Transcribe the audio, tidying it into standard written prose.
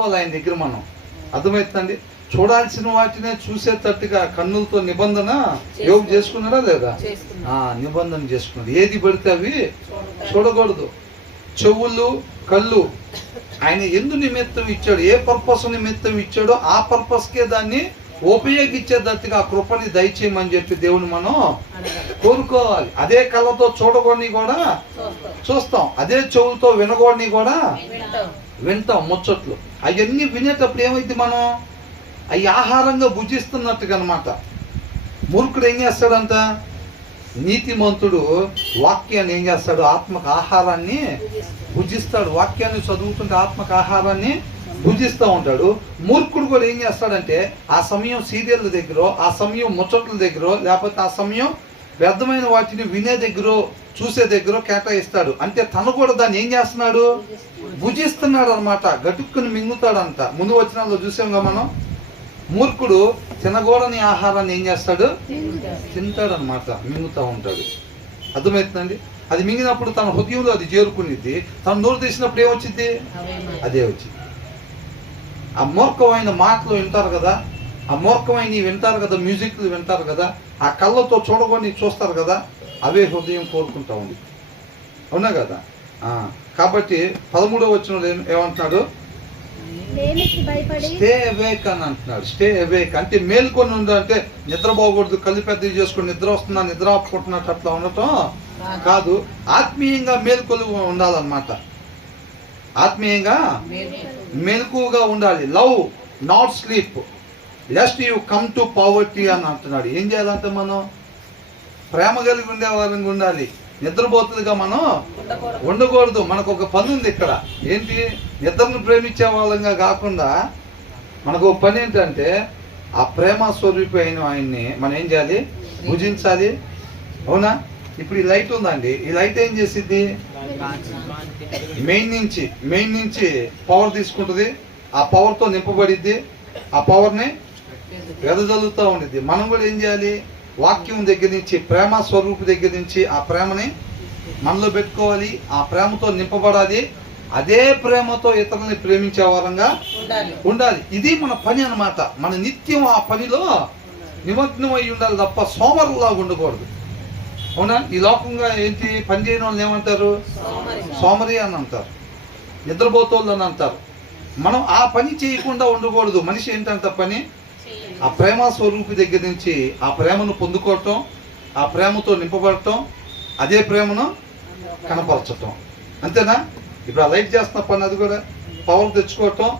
చూసుకోవాలి ఆయన దగ్గర మనం. అర్థమవుతుందండి? చూడాల్సిన వాటినే చూసేటట్టుగా కన్నులతో నిబంధన యోగు చేసుకున్నాడా లేదా? నిబంధన చేసుకున్నాడు. ఏది పడితే అవి చూడకూడదు. చెవులు, కళ్ళు ఆయన ఎందు నిమిత్తం ఇచ్చాడు, ఏ పర్పస్ నిమిత్తం ఇచ్చాడో ఆ పర్పస్కే దాన్ని ఉపయోగించేటట్టుగా ఆ కృపని దయచేయమని చెప్పి దేవుని మనం కోరుకోవాలి. అదే కళ్ళతో చూడకూడని కూడా చూస్తాం, అదే చెవులతో వినకూడని కూడా వింటాం. ముచ్చట్లు అవన్నీ వినేటప్పుడు ఏమైంది, మనం అవి ఆహారంగా భుజిస్తున్నట్టుగా అనమాట. మూర్ఖుడు ఏం చేస్తాడంట? నీతిమంతుడు వాక్యాన్ని ఏం చేస్తాడు? ఆత్మక ఆహారాన్ని భుజిస్తాడు. వాక్యాన్ని చదువుతుంటే ఆత్మక ఆహారాన్ని భుజిస్తూ ఉంటాడు. మూర్ఖుడు కూడా ఏం చేస్తాడంటే ఆ సమయం సీరియల్ దగ్గర, ఆ సమయం ముచ్చట్ల దగ్గర, లేకపోతే ఆ సమయం వ్యర్థమైన వాటిని వినే దగ్గర, చూసే దగ్గర కేటాయిస్తాడు. అంటే తను కూడా దాన్ని ఏం చేస్తున్నాడు? భుజిస్తున్నాడు అనమాట. గటుక్కుని మింగుతాడంట. ముందు వచనాల్లో చూసాంగా మనం. మూర్ఖుడు తినకూడని ఆహారాన్ని ఏం చేస్తాడు? తింటాడు అనమాట, మింగుతూ ఉంటాడు. అర్థమవుతుందండి? అది మింగినప్పుడు తన హృదయంలో అది చేరుకునిద్ది. తన నోరు తీసినప్పుడు ఏమొచ్చింది? అదే వచ్చింది. ఆ మూర్ఖమైన మాటలు వింటారు కదా, ఆ మూర్ఖమైన వింటారు కదా, మ్యూజిక్లు వింటారు కదా, ఆ కళ్ళతో చూడకొని చూస్తారు కదా, అవే హృదయం కోరుకుంటా ఉంది. అవునా కదా? కాబట్టి 13వ వచనంలో ఏమంటున్నాడు? స్టే అవేక్ అని అంటున్నాడు. స్టే అవేక్ అంటే మేల్కొని ఉండాలంటే నిద్రపోకూడదు, కళ్ళు పెద్దవి చేసుకుని నిద్ర వస్తున్నా, నిద్ర ఆపుకుంటున్నట్టు అట్లా ఉండటం కాదు. ఆత్మీయంగా మేల్కొలు ఉండాలన్నమాట. ఆత్మీయంగా మెలకువగా ఉండాలి. Love not sleep lest you come to poverty అని అంటున్నాడు. ఏం చేయాలంటే మనం ప్రేమ కలిగి ఉండే వాళ్ళని ఉండాలి, నిద్రపోతులుగా మనం ఉండకూడదు. మనకు ఒక పని ఉంది ఇక్కడ. ఏంటి? నిద్రను ప్రేమించే వాళ్ళంగా కాకుండా మనకు ఒక పని ఏంటంటే ఆ ప్రేమ స్వరూపి అయిన ఆయన్ని మనం ఏం చేయాలి? భుజించాలి. అవునా? ఇప్పుడు ఈ లైట్ ఉందండి, ఈ లైట్ ఏం చేసిద్ది? మెయిన్ నుంచి పవర్ తీసుకుంటుంది. ఆ పవర్తో నింపబడిద్ది. ఆ పవర్ని వెదజల్లుతూ ఉండిద్ది. మనం కూడా ఏం చేయాలి? వాక్యం దగ్గర నుంచి, ప్రేమ స్వరూపు దగ్గర నుంచి ఆ ప్రేమని మనలో పెట్టుకోవాలి. ఆ ప్రేమతో నింపబడాలి. అదే ప్రేమతో ఇతరులని ప్రేమించే వారంగా ఉండాలి. ఇది మన పని అన్నమాట. మన నిత్యం ఆ పనిలో నిమగ్నం అయి ఉండాలి తప్ప సోమరులాగా ఉండకూడదు. అవునా? ఈ లోకంగా ఏంటి? పని చేయని వాళ్ళని ఏమంటారు? సోమరి అని అంటారు, నిద్రపోతోళ్ళు అని అంటారు. మనం ఆ పని చేయకుండా ఉండకూడదు. మనిషి ఏంటంట పని? ఆ ప్రేమ స్వరూపి దగ్గర నుంచి ఆ ప్రేమను పొందుకోవటం, ఆ ప్రేమతో నింపబడటం, అదే ప్రేమను కనపరచటం. అంతేనా? ఇప్పుడు ఆ లైట్ చేస్తున్న పని అది కూడా పవర్ తెచ్చుకోవటం.